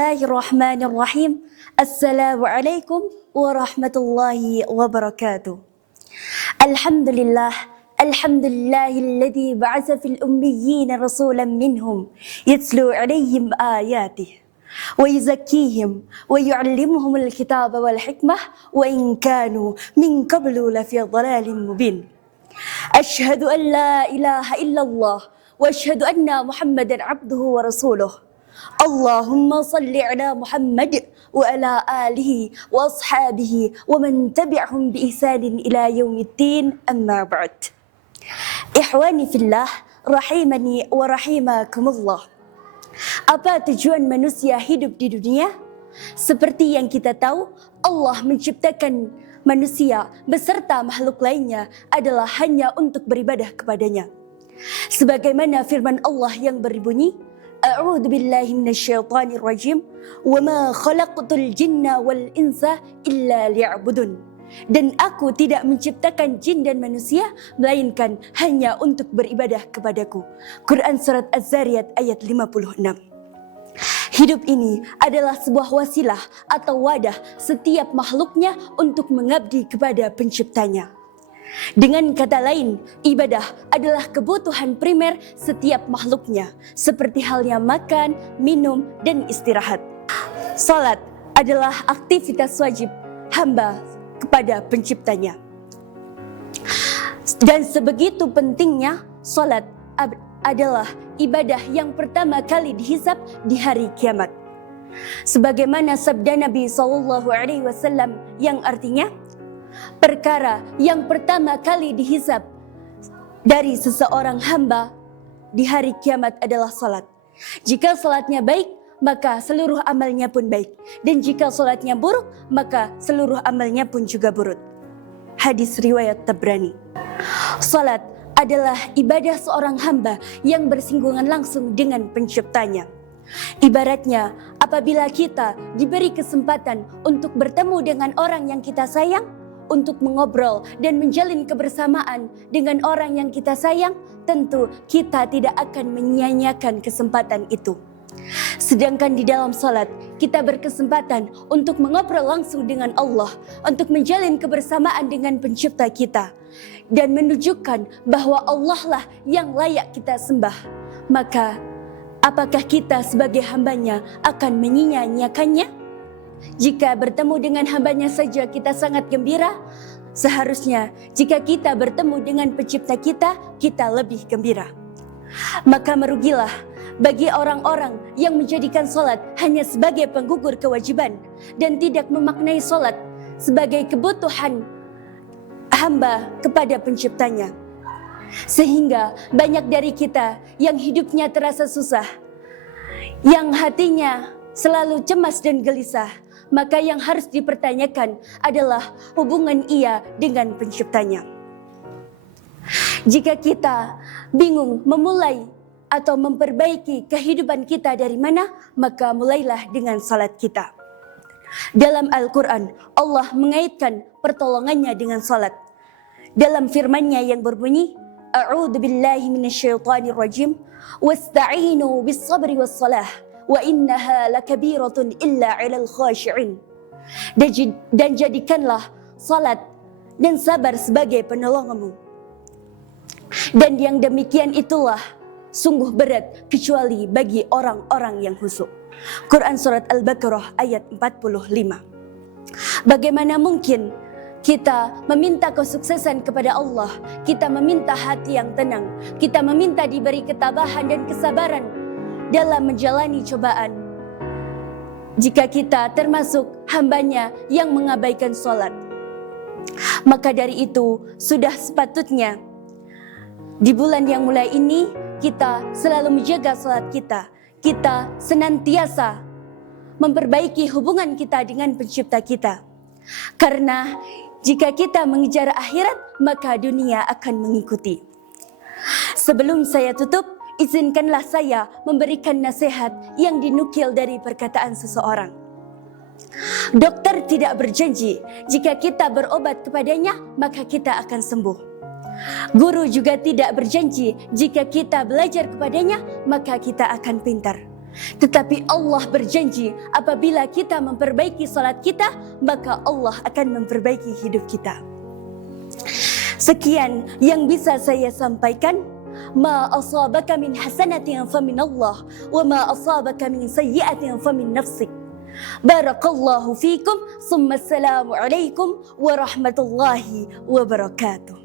Bismillahirrahmanirrahim. Assalamualaikum warahmatullahi wabarakatuh. Alhamdulillah, alhamdulillahilladzi ba'atsa fil ummiyina rasulan minhum yatlu 'alaihim ayatihi wa yuzakkihim wa yu'allimuhumul kitaba wal hikmah wa in kanu min qablu lafi dhalalin mubin. Asyhadu an la ilaha illallah wa asyhadu anna Muhammadan 'abduhu wa rasuluh. Allahumma salli ala Muhammad wa ala alihi wa ashabihi wa man tabi'ahum bi ihsanin ila yaumiddin, amma ba'd. Ikhwani fillah, rahimani wa rahimakumullah. Apa tujuan manusia hidup di dunia? Seperti yang kita tahu, Allah menciptakan manusia beserta makhluk lainnya adalah hanya untuk beribadah kepadanya. Sebagaimana firman Allah yang berbunyi, A'udzu billahi minasyaitonir rajim, wa ma khalaqtul jinna wal insa illa liya'budun. Dan aku tidak menciptakan jin dan manusia melainkan hanya untuk beribadah kepadaku. Quran surat Az-Zariyat ayat 56. Hidup ini adalah sebuah wasilah atau wadah setiap makhluknya untuk mengabdi kepada penciptanya. Dengan kata lain, ibadah adalah kebutuhan primer setiap makhluknya, seperti halnya makan, minum, dan istirahat. Salat adalah aktivitas wajib hamba kepada penciptanya. Dan sebegitu pentingnya, salat adalah ibadah yang pertama kali dihisab di hari kiamat. Sebagaimana sabda Nabi SAW yang artinya, perkara yang pertama kali dihisab dari seseorang hamba di hari kiamat adalah salat. Jika salatnya baik, maka seluruh amalnya pun baik. Dan jika salatnya buruk, maka seluruh amalnya pun juga buruk. Hadis riwayat Tabrani. Salat adalah ibadah seorang hamba yang bersinggungan langsung dengan penciptanya. Ibaratnya, apabila kita diberi kesempatan untuk bertemu dengan orang yang kita sayang, untuk mengobrol dan menjalin kebersamaan dengan orang yang kita sayang, tentu kita tidak akan menyia-nyiakan kesempatan itu. Sedangkan di dalam salat, kita berkesempatan untuk mengobrol langsung dengan Allah, untuk menjalin kebersamaan dengan pencipta kita, dan menunjukkan bahwa Allah lah yang layak kita sembah. Maka, apakah kita sebagai hambanya akan menyia-nyiakannya? Jika bertemu dengan hambanya saja kita sangat gembira, seharusnya jika kita bertemu dengan pencipta kita, kita lebih gembira. Maka merugilah bagi orang-orang yang menjadikan salat hanya sebagai penggugur kewajiban dan tidak memaknai salat sebagai kebutuhan hamba kepada penciptanya. Sehingga banyak dari kita yang hidupnya terasa susah, yang hatinya selalu cemas dan gelisah, maka yang harus dipertanyakan adalah hubungan ia dengan penciptanya. Jika kita bingung memulai atau memperbaiki kehidupan kita dari mana, maka mulailah dengan salat kita. Dalam Al-Quran, Allah mengaitkan pertolongannya dengan salat. Dalam firman-Nya yang berbunyi, A'udzu billahi minasyaitonir rajim, wasta'inu bis-sabri was-salah, wa innaha lakabiratun illa 'alal khashi'in. Dan jadikanlah salat dan sabar sebagai penolongmu. Dan yang demikian itulah sungguh berat kecuali bagi orang-orang yang khusyuk. Quran surat Al-Baqarah ayat 45. Bagaimana mungkin kita meminta kesuksesan kepada Allah, kita meminta hati yang tenang, kita meminta diberi ketabahan dan kesabaran dalam menjalani cobaan, jika kita termasuk hambanya yang mengabaikan salat? Maka dari itu sudah sepatutnya di bulan yang mulai ini kita selalu menjaga salat kita. Kita senantiasa memperbaiki hubungan kita dengan pencipta kita. Karena jika kita mengejar akhirat, maka dunia akan mengikuti. Sebelum saya tutup, izinkanlah saya memberikan nasihat yang dinukil dari perkataan seseorang. Dokter tidak berjanji jika kita berobat kepadanya, maka kita akan sembuh. Guru juga tidak berjanji jika kita belajar kepadanya, maka kita akan pintar. Tetapi Allah berjanji apabila kita memperbaiki salat kita, maka Allah akan memperbaiki hidup kita. Sekian yang bisa saya sampaikan. Ma asabaka min hasanatin famin Allah, wa ma asabaka min sayyi'atin famin nafsik. Barakallahu fikum, summa assalamu alaikum warahmatullahi wabarakatuh.